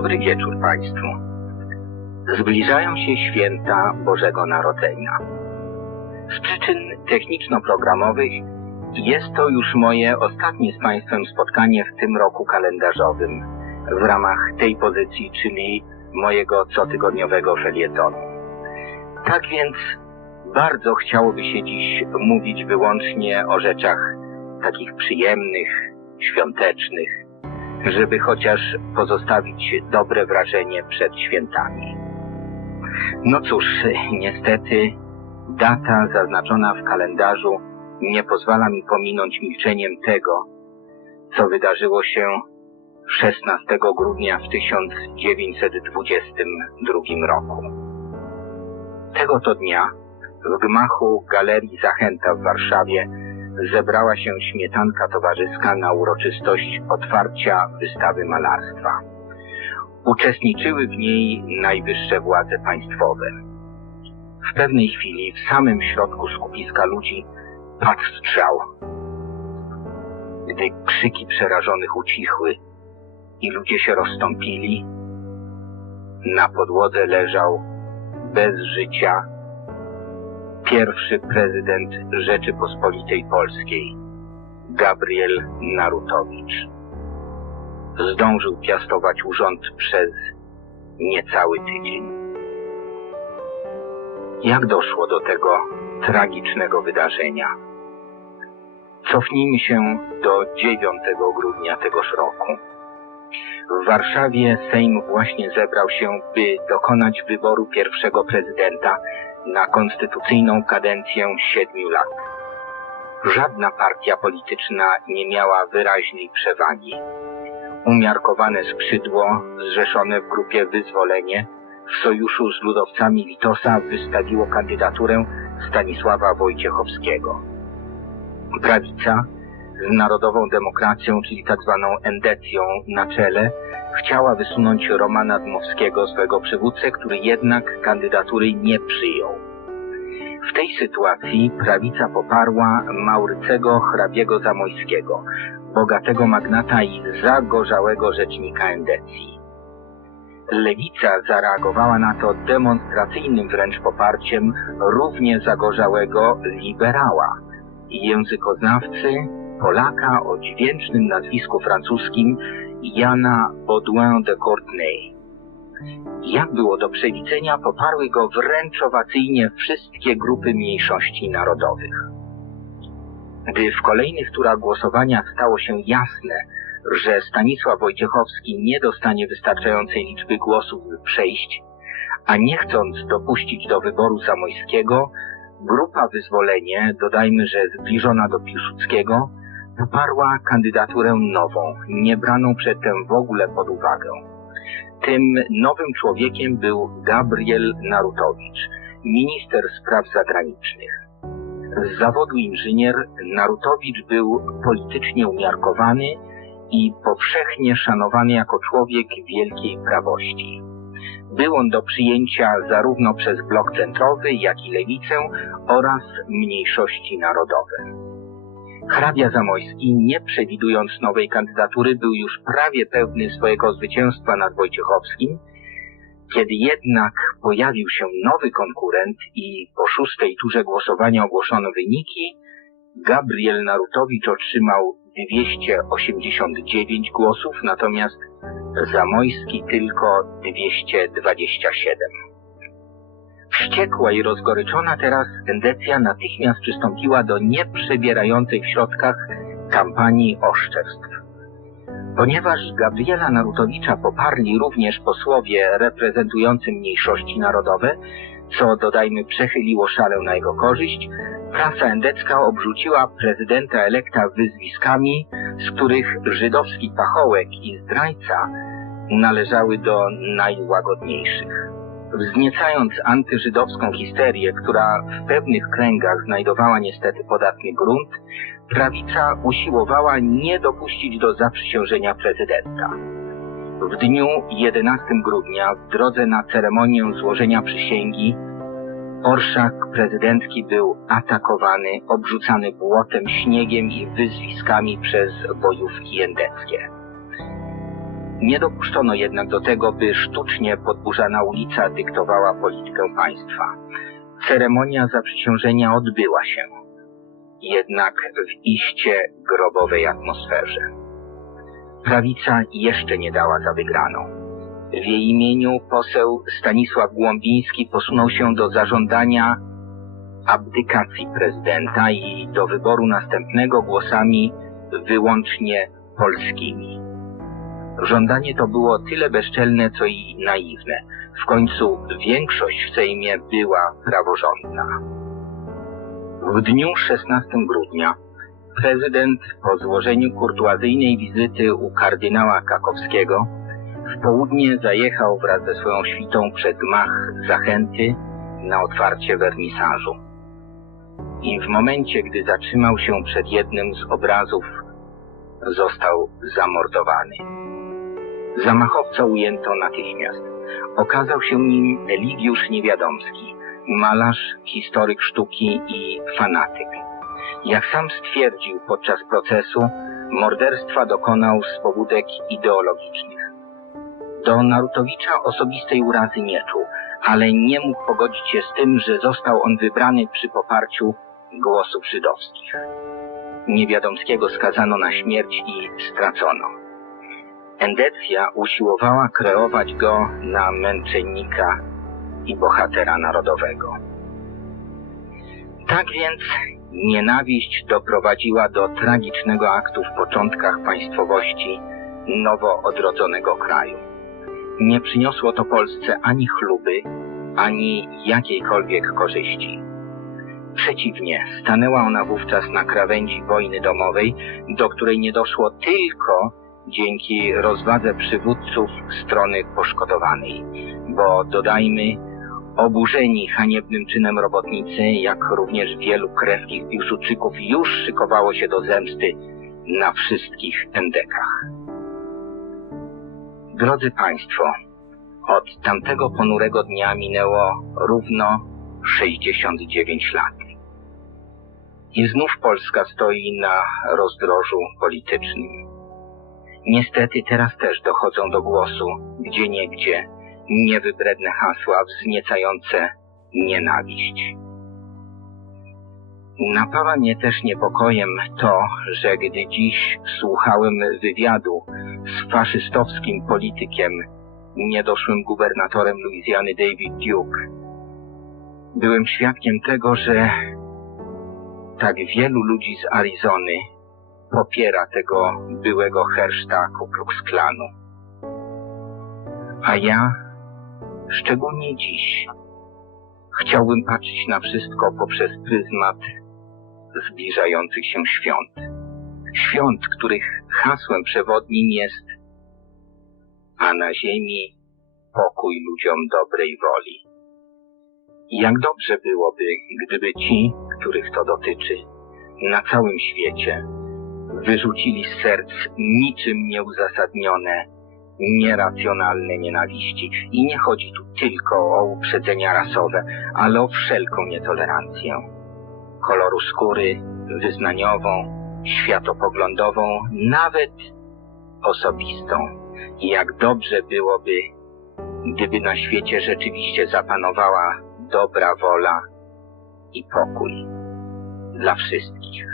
Dobry wieczór Państwu. Zbliżają się święta Bożego Narodzenia. Z przyczyn techniczno-programowych jest to już moje ostatnie z Państwem spotkanie w tym roku kalendarzowym w ramach tej pozycji, czyli mojego cotygodniowego felietonu. Tak więc bardzo chciałoby się dziś mówić wyłącznie o rzeczach takich przyjemnych, świątecznych, żeby chociaż pozostawić dobre wrażenie przed świętami. No cóż, niestety data zaznaczona w kalendarzu nie pozwala mi pominąć milczeniem tego, co wydarzyło się 16 grudnia w 1922 roku. Tego to dnia w gmachu Galerii Zachęta w Warszawie zebrała się śmietanka towarzyska na uroczystość otwarcia wystawy malarstwa. Uczestniczyły w niej najwyższe władze państwowe. W pewnej chwili w samym środku skupiska ludzi padł strzał. Gdy krzyki przerażonych ucichły i ludzie się rozstąpili, na podłodze leżał bez życia pierwszy prezydent Rzeczypospolitej Polskiej, Gabriel Narutowicz. Zdążył piastować urząd przez niecały tydzień. Jak doszło do tego tragicznego wydarzenia? Cofnijmy się do 9 grudnia tegoż roku. W Warszawie Sejm właśnie zebrał się, by dokonać wyboru pierwszego prezydenta na konstytucyjną kadencję siedmiu lat. Żadna partia polityczna nie miała wyraźnej przewagi. Umiarkowane skrzydło, zrzeszone w grupie Wyzwolenie, w sojuszu z ludowcami Witosa wystawiło kandydaturę Stanisława Wojciechowskiego. Prawica Narodową Demokracją, czyli tak zwaną endecją na czele, chciała wysunąć Romana Dmowskiego, swego przywódcę, który jednak kandydatury nie przyjął. W tej sytuacji prawica poparła Maurycego hrabiego Zamojskiego, bogatego magnata i zagorzałego rzecznika endecji. Lewica zareagowała na to demonstracyjnym wręcz poparciem równie zagorzałego liberała językoznawcy Polaka o dźwięcznym nazwisku francuskim Jana Baudouin de Courtenay. Jak było do przewidzenia, poparły go wręcz owacyjnie wszystkie grupy mniejszości narodowych. Gdy w kolejnych turach głosowania stało się jasne, że Stanisław Wojciechowski nie dostanie wystarczającej liczby głosów, by przejść, a nie chcąc dopuścić do wyboru Zamojskiego, grupa Wyzwolenie, dodajmy, że zbliżona do Piłsudskiego, poparła kandydaturę nową, nie braną przedtem w ogóle pod uwagę. Tym nowym człowiekiem był Gabriel Narutowicz, minister spraw zagranicznych. Z zawodu inżynier Narutowicz był politycznie umiarkowany i powszechnie szanowany jako człowiek wielkiej prawości. Był on do przyjęcia zarówno przez blok centrowy, jak i lewicę oraz mniejszości narodowe. Hrabia Zamojski, nie przewidując nowej kandydatury, był już prawie pewny swojego zwycięstwa nad Wojciechowskim, kiedy jednak pojawił się nowy konkurent i po szóstej turze głosowania ogłoszono wyniki, Gabriel Narutowicz otrzymał 289 głosów, natomiast Zamojski tylko 227. Wściekła i rozgoryczona teraz tendencja natychmiast przystąpiła do nieprzebierającej w środkach kampanii oszczerstw. Ponieważ Gabriela Narutowicza poparli również posłowie reprezentujący mniejszości narodowe, co dodajmy przechyliło szalę na jego korzyść, prasa endecka obrzuciła prezydenta elekta wyzwiskami, z których żydowski pachołek i zdrajca należały do najłagodniejszych. Wzniecając antyżydowską histerię, która w pewnych kręgach znajdowała niestety podatny grunt, prawica usiłowała nie dopuścić do zaprzysiężenia prezydenta. W dniu 11 grudnia, w drodze na ceremonię złożenia przysięgi, orszak prezydencki był atakowany, obrzucany błotem, śniegiem i wyzwiskami przez bojówki jędeckie. Nie dopuszczono jednak do tego, by sztucznie podburzana ulica dyktowała politykę państwa. Ceremonia zaprzysiężenia odbyła się, jednak w iście grobowej atmosferze. Prawica jeszcze nie dała za wygraną. W jej imieniu poseł Stanisław Głąbiński posunął się do zażądania abdykacji prezydenta i do wyboru następnego głosami wyłącznie polskimi. Żądanie to było tyle bezczelne, co i naiwne. W końcu większość w Sejmie była praworządna. W dniu 16 grudnia prezydent po złożeniu kurtuazyjnej wizyty u kardynała Kakowskiego w południe zajechał wraz ze swoją świtą przed gmach zachęty na otwarcie wernisażu. I w momencie, gdy zatrzymał się przed jednym z obrazów, został zamordowany. Zamachowca ujęto natychmiast. Okazał się nim Eligiusz Niewiadomski, malarz, historyk sztuki i fanatyk. Jak sam stwierdził podczas procesu, morderstwa dokonał z pobudek ideologicznych. Do Narutowicza osobistej urazy nie czuł, ale nie mógł pogodzić się z tym, że został on wybrany przy poparciu głosów żydowskich. Niewiadomskiego skazano na śmierć i stracono. Endecja usiłowała kreować go na męczennika i bohatera narodowego. Tak więc nienawiść doprowadziła do tragicznego aktu w początkach państwowości nowo odrodzonego kraju. Nie przyniosło to Polsce ani chluby, ani jakiejkolwiek korzyści. Przeciwnie, stanęła ona wówczas na krawędzi wojny domowej, do której nie doszło tylko dzięki rozwadze przywódców strony poszkodowanej, bo dodajmy, oburzeni haniebnym czynem robotnicy, jak również wielu krewkich piłsudczyków już szykowało się do zemsty na wszystkich endekach. Drodzy Państwo, od tamtego ponurego dnia minęło równo 69 lat. I znów Polska stoi na rozdrożu politycznym. Niestety teraz też dochodzą do głosu, gdzie niegdzie, niewybredne hasła wzniecające nienawiść. Napawa mnie też niepokojem to, że gdy dziś słuchałem wywiadu z faszystowskim politykiem, niedoszłym gubernatorem Luizjany David Duke, byłem świadkiem tego, że tak wielu ludzi z Arizony popiera tego byłego herszta Ku Klux Klanu. A ja, szczególnie dziś, chciałbym patrzeć na wszystko poprzez pryzmat zbliżających się świąt. Świąt, których hasłem przewodnim jest a na ziemi pokój ludziom dobrej woli. Jak dobrze byłoby, gdyby ci, których to dotyczy, na całym świecie wyrzucili z serc niczym nieuzasadnione, nieracjonalne nienawiści. I nie chodzi tu tylko o uprzedzenia rasowe, ale o wszelką nietolerancję. Koloru skóry, wyznaniową, światopoglądową, nawet osobistą. I jak dobrze byłoby, gdyby na świecie rzeczywiście zapanowała dobra wola i pokój dla wszystkich.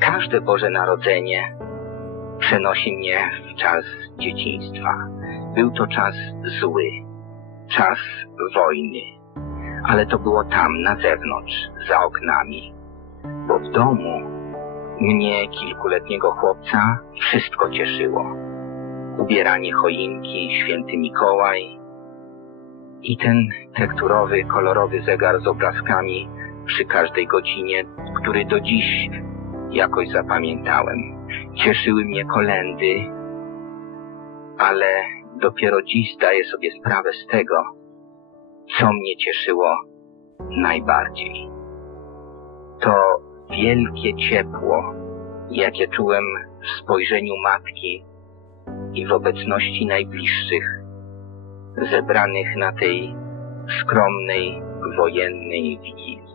Każde Boże Narodzenie przenosi mnie w czas dzieciństwa. Był to czas zły, czas wojny, ale to było tam, na zewnątrz, za oknami, bo w domu mnie, kilkuletniego chłopca, wszystko cieszyło. Ubieranie choinki, święty Mikołaj i ten tekturowy, kolorowy zegar z obrazkami przy każdej godzinie, który do dziś jakoś zapamiętałem. Cieszyły mnie kolendy, ale dopiero dziś zdaję sobie sprawę z tego, co mnie cieszyło najbardziej. To wielkie ciepło, jakie czułem w spojrzeniu matki i w obecności najbliższych, zebranych na tej skromnej, wojennej wigilii.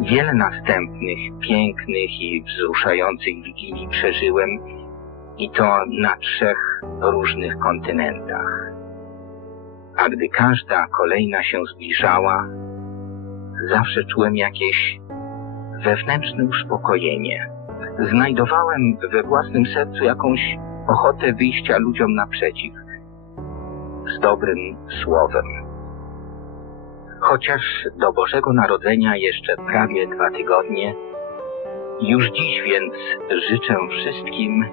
Wiele następnych, pięknych i wzruszających wigilii przeżyłem I to na trzech różnych kontynentach. A gdy każda kolejna się zbliżała, zawsze czułem jakieś wewnętrzne uspokojenie. Znajdowałem we własnym sercu jakąś ochotę wyjścia ludziom naprzeciw z dobrym słowem. Chociaż do Bożego Narodzenia jeszcze prawie dwa tygodnie, już dziś więc życzę wszystkim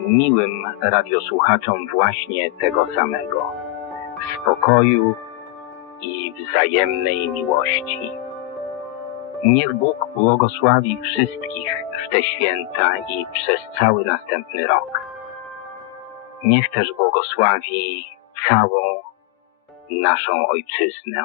miłym radiosłuchaczom właśnie tego samego spokoju i wzajemnej miłości. Niech Bóg błogosławi wszystkich w te święta i przez cały następny rok. Niech też błogosławi całą naszą ojczyznę.